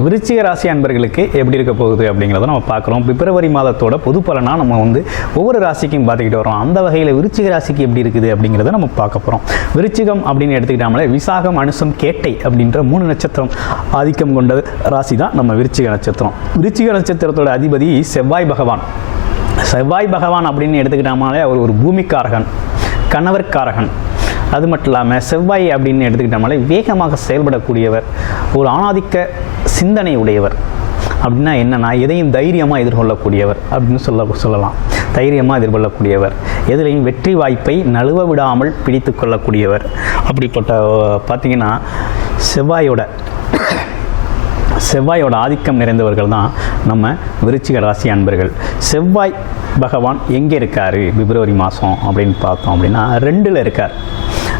விருச்சிக ராசி அன்பர்களுக்கு எப்படி இருக்க போகுது அப்படிங்கிறத நம்ம பார்க்குறோம். பிப்ரவரி மாதத்தோட பொது பலனாக நம்ம வந்து ஒவ்வொரு ராசிக்கும் பார்த்துக்கிட்டு வரோம் அந்த வகையில் விருச்சிக ராசிக்கு எப்படி இருக்குது அப்படிங்கிறத நம்ம பார்க்க போகிறோம் விருச்சிகம் அப்படின்னு எடுத்துக்கிட்டாமலே விசாகம் அனுசம் கேட்டை அப்படின்ற மூணு நட்சத்திரம் ஆதிக்கம் கொண்ட ராசி தான் நம்ம விருச்சிக நட்சத்திரம். விருச்சிக நட்சத்திரத்தோட அதிபதி செவ்வாய் பகவான். செவ்வாய் பகவான் அப்படின்னு எடுத்துக்கிட்டாமலே அவர் ஒரு பூமிக்காரகன் கணவர்காரகன். அது மட்டும் இல்லாமல் செவ்வாய் அப்படின்னு எடுத்துக்கிட்டோம்னாலே வேகமாக செயல்படக்கூடியவர் ஒரு ஆணாதிக்க சிந்தனை உடையவர். அப்படின்னா என்னென்னா எதையும் தைரியமாக எதிர்கொள்ளக்கூடியவர் அப்படின்னு சொல்ல சொல்லலாம். தைரியமாக எதிர்கொள்ளக்கூடியவர். எதிலையும் வெற்றி வாய்ப்பை நழுவ விடாமல் பிடித்து கொள்ளக்கூடியவர். அப்படிப்பட்ட பார்த்தீங்கன்னா செவ்வாயோட செவ்வாயோட ஆதிக்கம் நிறைந்தவர்கள் தான் நம்ம விருச்சிக ராசி அன்பர்கள். செவ்வாய் பகவான் எங்கே இருக்கார்? பிப்ரவரி மாதம் அப்படின்னு பார்த்தோம் அப்படின்னா ரெண்டில் இருக்கார்.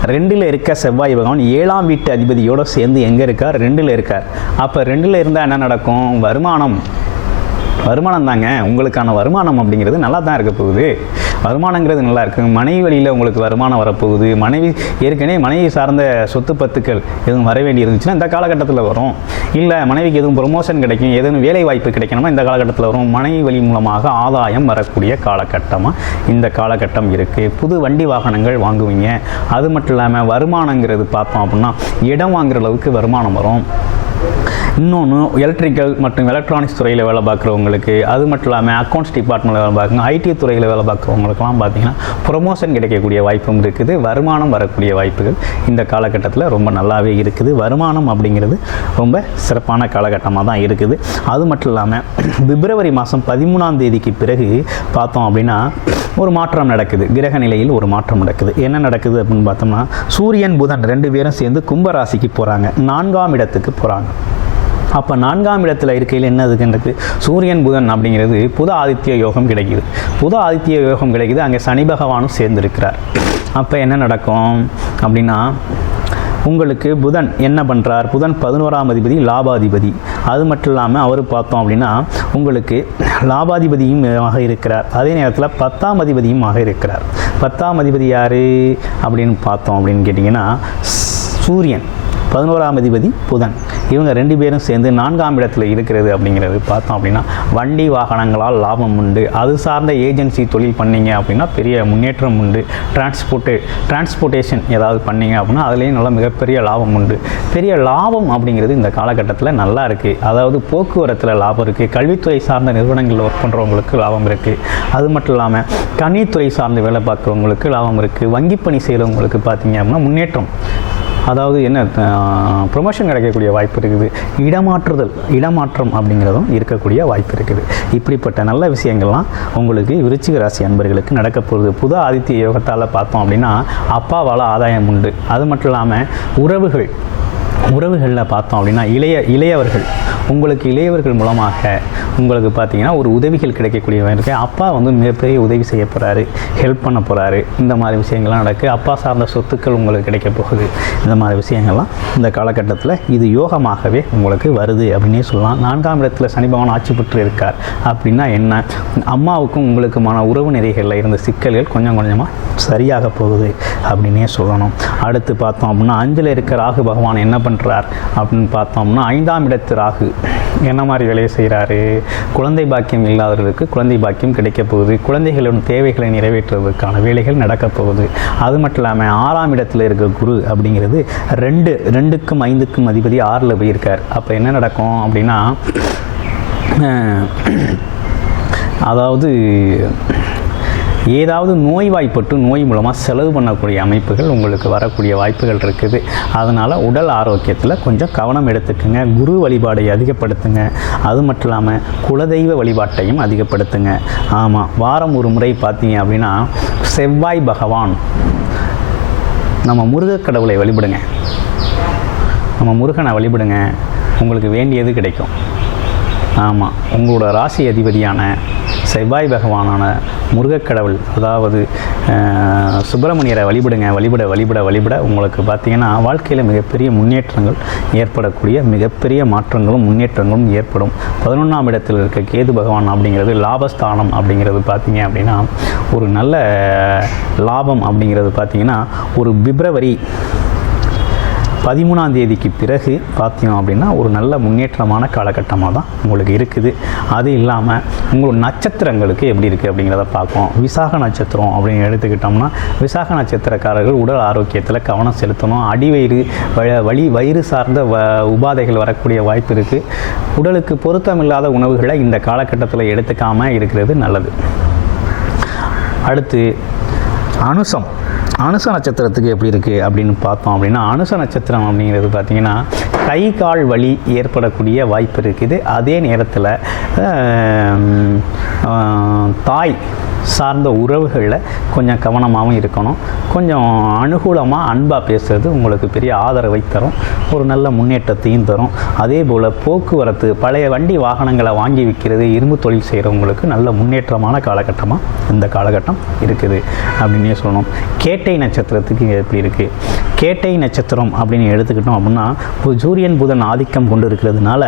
ரெண்டில் இருக்க செவ்வாய் பகவான் ஏழாம் வீட்டு அதிபதியோடு சேர்ந்து எங்கே இருக்கார்? ரெண்டில் இருக்கார். அப்போ ரெண்டில் இருந்தால் என்ன நடக்கும்? வருமானம். வருமானம் தாங்க உங்களுக்கான வருமானம் அப்படிங்கிறது நல்லா தான் இருக்க போகுது. வருமானங்கிறது நல்லா இருக்கு. மனைவி வழியில் உங்களுக்கு வருமானம் வரப்போகுது. மனைவி ஏற்கனவே மனைவி சார்ந்த சொத்து பத்துக்கள் எதுவும் வர வேண்டி இருந்துச்சுன்னா இந்த காலகட்டத்தில் வரும். இல்லை மனைவிக்கு எதுவும் ப்ரொமோஷன் கிடைக்கும் எதுவும் வேலை வாய்ப்பு கிடைக்கணுமா இந்த காலகட்டத்தில் வரும். மனைவி வழி மூலமாக ஆதாயம் வரக்கூடிய காலகட்டமாக இந்த காலகட்டம் இருக்குது புது வண்டி வாகனங்கள் வாங்குவீங்க. அது மட்டும் இல்லாமல் வருமானங்கிறது பார்த்தோம் அப்படின்னா இடம் வாங்குற அளவுக்கு வருமானம் வரும். இன்னொன்று எலக்ட்ரிக்கல் மற்றும் எலக்ட்ரானிக்ஸ் துறையில் வேலை பார்க்குறவங்களுக்கு அது மட்டும் இல்லாமல் அக்கௌண்ட்ஸ் டிபார்ட்மெண்ட்டில் வேலை பார்க்குங்க ஐடி துறையில் வேலை பார்க்குறவங்களுக்குலாம் பார்த்தீங்கன்னா ப்ரொமோஷன் கிடைக்கக்கூடிய வாய்ப்பும் இருக்குது வருமானம் வரக்கூடிய வாய்ப்புகள் இந்த காலகட்டத்தில் ரொம்ப நல்லாவே இருக்குது. வருமானம் அப்படிங்கிறது ரொம்ப சிறப்பான காலகட்டமாக தான் இருக்குது. அது மட்டும் இல்லாமல் பிப்ரவரி மாதம் பதிமூணாம் தேதிக்கு பிறகு பார்த்தோம் அப்படின்னா ஒரு மாற்றம் நடக்குது. கிரக நிலையில் ஒரு மாற்றம் நடக்குது. என்ன நடக்குது அப்படின்னு பார்த்தோம்னா சூரியன் புதன் ரெண்டு பேரும் சேர்ந்து கும்பராசிக்கு போகிறாங்க நான்காம் இடத்துக்கு போகிறாங்க அப்போ நான்காம் இடத்துல இருக்கையில் என்ன இருக்குன்றது சூரியன் புதன் அப்படிங்கிறது புத ஆதித்ய யோகம் கிடைக்குது. புத ஆதித்ய யோகம் கிடைக்குது. அங்கே சனி பகவானும் சேர்ந்திருக்கிறார். அப்போ என்ன நடக்கும் அப்படின்னா உங்களுக்கு புதன் என்ன பண்ணுறார் புதன் பதினோராம் அதிபதி லாபாதிபதி. அது மட்டும் இல்லாமல் அவர் பார்த்தோம் அப்படின்னா உங்களுக்கு லாபாதிபதியும் ஆக இருக்கிறார். அதே நேரத்தில் பத்தாம் அதிபதியுமாக இருக்கிறார். பத்தாம் அதிபதி யார் அப்படின்னு பார்த்தோம் அப்படின்னு கேட்டிங்கன்னா சூரியன். பதினோராம் அதிபதி புதன். இவங்க ரெண்டு பேரும் சேர்ந்து நான்காம் இடத்துல இருக்கிறது அப்படிங்கிறது பார்த்தோம் அப்படின்னா வண்டி வாகனங்களால் லாபம் உண்டு. அது சார்ந்த ஏஜென்சி தொழில் பண்ணிங்க அப்படின்னா பெரிய முன்னேற்றம் உண்டு. டிரான்ஸ்போர்ட்டு டிரான்ஸ்போர்ட்டேஷன் ஏதாவது பண்ணீங்க அப்படின்னா அதுலேயும் நல்ல மிகப்பெரிய லாபம் உண்டு. பெரிய லாபம் அப்படிங்கிறது இந்த காலகட்டத்தில் நல்லா இருக்குது அதாவது போக்குவரத்தில் லாபம் இருக்குது கல்வித்துறை சார்ந்த நிறுவனங்களில் ஒர்க் பண்ணுறவங்களுக்கு லாபம் இருக்குது அது மட்டும் இல்லாமல் கணித்துறை சார்ந்து வேலை பார்க்குறவங்களுக்கு லாபம் இருக்குது வங்கிப்பணி செய்கிறவங்களுக்கு பார்த்தீங்க அப்படின்னா முன்னேற்றம். அதாவது என்ன ப்ரொமோஷன் கிடைக்கக்கூடிய வாய்ப்பு இருக்குது. இடமாற்றுதல் இடமாற்றம் அப்படிங்கிறதும் இருக்கக்கூடிய வாய்ப்பு இருக்குது. இப்படிப்பட்ட நல்ல விஷயங்கள்லாம் உங்களுக்கு விருச்சிக ராசி அன்பர்களுக்கு நடக்க போகுது. புது ஆதித்ய யோகத்தால் பார்த்தோம் அப்படின்னா அப்பாவால் ஆதாயம் உண்டு. அது மட்டும் இல்லாமல் உறவுகள் உறவுகளில் பார்த்தோம் அப்படின்னா இளைய இளையவர்கள் உங்களுக்கு இளையவர்கள் மூலமாக உங்களுக்கு பார்த்தீங்கன்னா ஒரு உதவிகள் கிடைக்கக்கூடியவன் இருக்குது அப்பா வந்து மிகப்பெரிய உதவி செய்ய போகிறாரு ஹெல்ப் பண்ண போகிறாரு இந்த மாதிரி விஷயங்கள்லாம் நடக்கு. அப்பா சார்ந்த சொத்துக்கள் உங்களுக்கு கிடைக்க போகுது. இந்த மாதிரி விஷயங்கள்லாம் இந்த காலகட்டத்தில் இது யோகமாகவே உங்களுக்கு வருது அப்படின்னே சொல்லலாம். நான்காம் இடத்துல சனி பகவான் ஆட்சி பெற்று இருக்கார் அப்படின்னா என்ன? அம்மாவுக்கும் உங்களுக்குமான உறவு நிறைகளில் இருந்த சிக்கல்கள் கொஞ்சம் கொஞ்சமாக சரியாக போகுது அப்படின்னே சொல்லணும். அடுத்து பார்த்தோம் அப்படின்னா அஞ்சில் இருக்க ராகு பகவான் என்ன பண்ணுறார் அப்படின்னு பார்த்தோம்னா ஐந்தாம் இடத்து ராகு. என்ன மாதிரி வேலையை செய்கிறாரு குழந்தை பாக்கியம் இல்லாதவர்களுக்கு குழந்தை பாக்கியம் கிடைக்கப் போகுது. குழந்தைகளின் தேவைகளை நிறைவேற்றுவதற்கான வேலைகள் நடக்கப் போகுது. அது மட்டும் இல்லாமல் ஆறாம் இடத்துல இருக்க குரு அப்படிங்கிறது ரெண்டு ரெண்டுக்கும் ஐந்துக்கும் அதிபதி ஆறில் போயிருக்கார். அப்போ என்ன நடக்கும் அப்படின்னா அதாவது ஏதாவது நோய்வாய்ப்பட்டு நோய் மூலமாக செலவு பண்ணக்கூடிய அமைப்புகள் உங்களுக்கு வரக்கூடிய வாய்ப்புகள் இருக்குது. அதனால் உடல் ஆரோக்கியத்தில் கொஞ்சம் கவனம் எடுத்துக்கோங்க. குரு வழிபாடை அதிகப்படுத்துங்க. அது மட்டும் இல்லாமல் குலதெய்வ வழிபாட்டையும் அதிகப்படுத்துங்க. ஆமாம் வாரம் ஒரு முறை பார்த்தீங்க அப்படின்னா செவ்வாய் பகவான். நம்ம முருகக்கடவுளை வழிபடுங்க. நம்ம முருகனை வழிபடுங்க. உங்களுக்கு வேண்டியது கிடைக்கும். ஆமாம் உங்களோட ராசி அதிபதியான செவ்வாய் பகவானான முருகக்கடவுள் அதாவது சுப்பிரமணியரை வழிபடுங்க வழிபட வழிபட வழிபட உங்களுக்கு பார்த்தீங்கன்னா வாழ்க்கையில் மிகப்பெரிய முன்னேற்றங்கள் ஏற்படக்கூடிய மிகப்பெரிய மாற்றங்களும் முன்னேற்றங்களும் ஏற்படும். பதினொன்றாம் இடத்தில் இருக்க கேது பகவான் அப்படிங்கிறது லாபஸ்தானம் அப்படிங்கிறது பார்த்தீங்க அப்படின்னா ஒரு நல்ல லாபம் அப்படிங்கிறது பார்த்தீங்கன்னா ஒரு பிப்ரவரி பதிமூணாம் தேதிக்கு பிறகு பார்த்தீங்க அப்படின்னா ஒரு நல்ல முன்னேற்றமான காலகட்டமாக தான் உங்களுக்கு இருக்குது. அது இல்லாமல் உங்களோட நட்சத்திரங்களுக்கு எப்படி இருக்குது அப்படிங்கிறத பார்ப்போம். விசாக நட்சத்திரம் அப்படின்னு எடுத்துக்கிட்டோம்னா விசாக நட்சத்திரக்காரர்கள் உடல் ஆரோக்கியத்தில் கவனம் செலுத்தணும். அடிவயிறு வழி வயிறு சார்ந்த வ உபாதைகள் வரக்கூடிய வாய்ப்பு இருக்குது உடலுக்கு பொருத்தமில்லாத உணவுகளை இந்த காலகட்டத்தில் எடுத்துக்காமல் இருக்கிறது நல்லது. அடுத்து அனுசம். அனுச நட்சத்திரத்துக்கு எப்படி இருக்குது அப்படின்னு பார்த்தோம் அப்படின்னா அனுச நட்சத்திரம் அப்படிங்கிறது பார்த்திங்கன்னா கை கால் வலி ஏற்படக்கூடிய வாய்ப்பு இருக்குது. அதே நேரத்தில் தாய் சார்ந்த உறவுகளில் கொஞ்சம் கவனமாகவும் இருக்கணும். கொஞ்சம் அனுகூலமாக அன்பாக பேசுகிறது உங்களுக்கு பெரிய ஆதரவை தரும். ஒரு நல்ல முன்னேற்றத்தையும் தரும். அதே போல் போக்குவரத்து பழைய வண்டி வாகனங்களை வாங்கி விற்கிறது இரும்பு தொழில் செய்கிறவங்களுக்கு நல்ல முன்னேற்றமான காலகட்டமாக இந்த காலகட்டம் இருக்குது அப்படின்னே சொல்லணும். கேட்டை நட்சத்திரத்துக்கு எப்படி இருக்குது கேட்டை நட்சத்திரம் அப்படின்னு எடுத்துக்கிட்டோம் அப்படின்னா சூரியன் புதன் ஆதிக்கம் கொண்டு இருக்கிறதுனால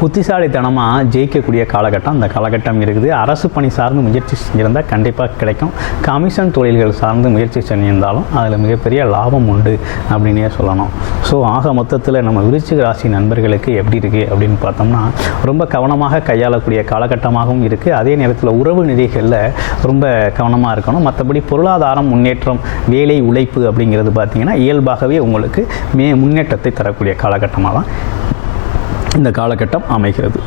புத்திசாலித்தனமாக ஜெயிக்கக்கூடிய காலகட்டம் அந்த காலகட்டம் இருக்குது. அரசு பணி சார்ந்து முயற்சி செஞ்சிருந்தால் கண்டிப்பாக கிடைக்கும். கமிஷன் தொழில்கள் சார்ந்து முயற்சி செஞ்சிருந்தாலும் அதில் மிகப்பெரிய லாபம் உண்டு அப்படின்னே சொல்லணும். ஸோ ஆக மொத்தத்தில் நம்ம விருச்சிக ராசி நண்பர்களுக்கு எப்படி இருக்குது அப்படின்னு பார்த்தோம்னா ரொம்ப கவனமாக கையாளக்கூடிய காலகட்டமாகவும் இருக்குது அதே நேரத்தில் உறவு நிலைகளில் ரொம்ப கவனமாக இருக்கணும். மற்றபடி பொருளாதாரம் முன்னேற்றம் வேலை உழைப்பு அப்படிங்கிறது பார்த்திங்கன்னா இயல்பாகவே உங்களுக்கு மே முன்னேற்றத்தை தரக்கூடிய காலகட்டமாக தான் இந்த காலகட்டம் அமைகிறது.